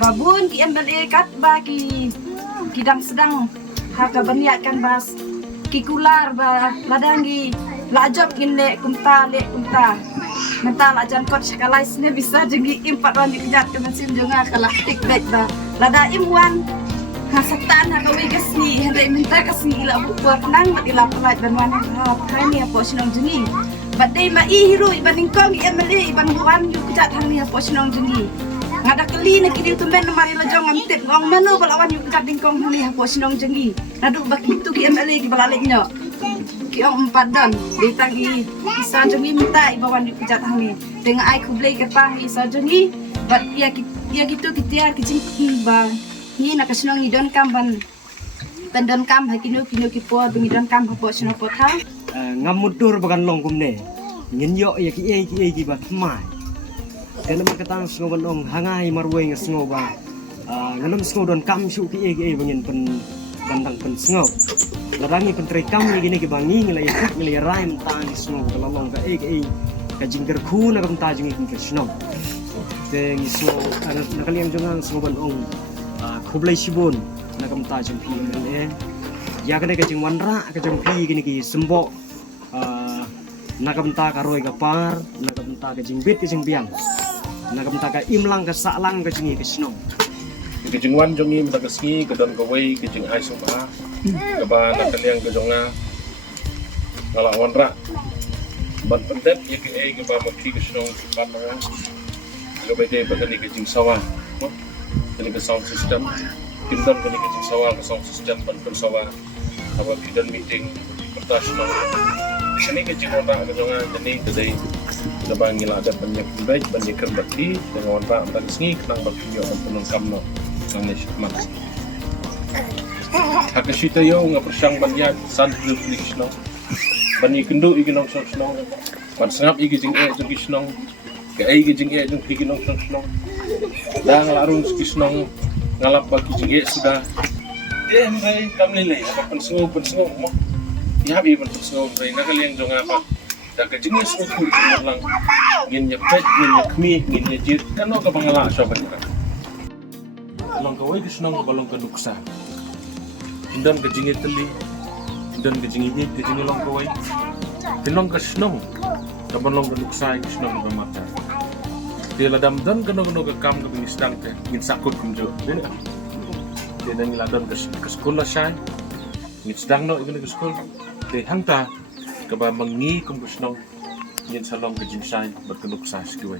babun ki MLA kat ba ki kidang sedang haka baniakan bas ki kular ba ladangi lajop gine kumta mental ajan kot sekalai sini bisa jengi impat wan dikejat ke mesin jonga kalaktik baik ba lada imwan hasatan hakawi kasni hendak minta kasni ila bukwa kenang mat ila pelat dan wan hai ni apa sinong jengi badai ma hiru iban ingkong MLA iban buan yu kejat hang ni apa sinong jengi ngada keli nak kini tumben mari lajong amtip ngong mano balawan yu kejat ingkong hang ni apa sinong jengi naduk bakitu ki MLA ki balaliknya ki ong padan ditangi isa jengi minta ibawan yu kejat hang ni dengan ai kublai ketang isa jengi bat ya gitu kita kicing ba ni nak sinong idon kam ban pendon kam hakino kino ki po bingidon kam po sinong po tha ngamudur bagan long kumne ngin yo ya ki ba mai kana makatang sngo ban ong hangai marwe ng sngo ba nganam sngo don kam shu ki bangin pen bandang pen sngo larangi pen tre kam ni gini ki bangi ngilai rai mentang sngo ka long ka ka jingger khu na kam ta jingi ki sngo te ngi sngo nakaliang jongang sngo ban ong khublai sibun na kam ta jing pi ne ya kana ka jing wanra ka jing pi gini ki sembo nakamta ka roy ka par nakamta ka jingbit ka jingbiang nakamta ka imlang ka salang ka jingi ka sinong ke jingwan jongi mta ka ski ka don ka wei ke jing ai suba ka ba nakaliang ka jonga ngala wanra ban pendet ye ke ba makhi ka sinong ban nga ka ba de ba ka ni ka jing sawa ka ni ka sound system kindon ka ni ka jing sawa ka sound system ban ka sawa apa bidan meeting international sini ke Cikoda ke jonga jadi kedai lebang ngila ada banyak baik banyak kerbati dengan orang tak sengi kenang bakio penung kamno nangis mas hakashita yo nga persang banyak san publikno banyak kendo iginong sosno pan sangap igi jing jung kisnong ke igi jing jung iginong sosno dan larung kisnong ngalap bagi jing sudah mai kamlele apa pensengo mo ya bi pensengo rai nakaliang jong apa da ka jing so kur lang ngin ya pet ngin ya kmi ngin ya jit kan ka bangala so ba ka long ka wai kisnong ka balong ka nuksa indan ka jing teli indan ka jing ye ka jing long ka wai tinong ka snong ka balong ka nuksa kisnong ka mata dia ladam dan ka no ka kam ka binisdang ka ngin sakut kumjo dene dia ngiladon ke sekolah saya ngit sedang no ikut ke sekolah de hangta ke ba mangi kum kusnong ngin salong ke jinsai berkenuk sa skiwe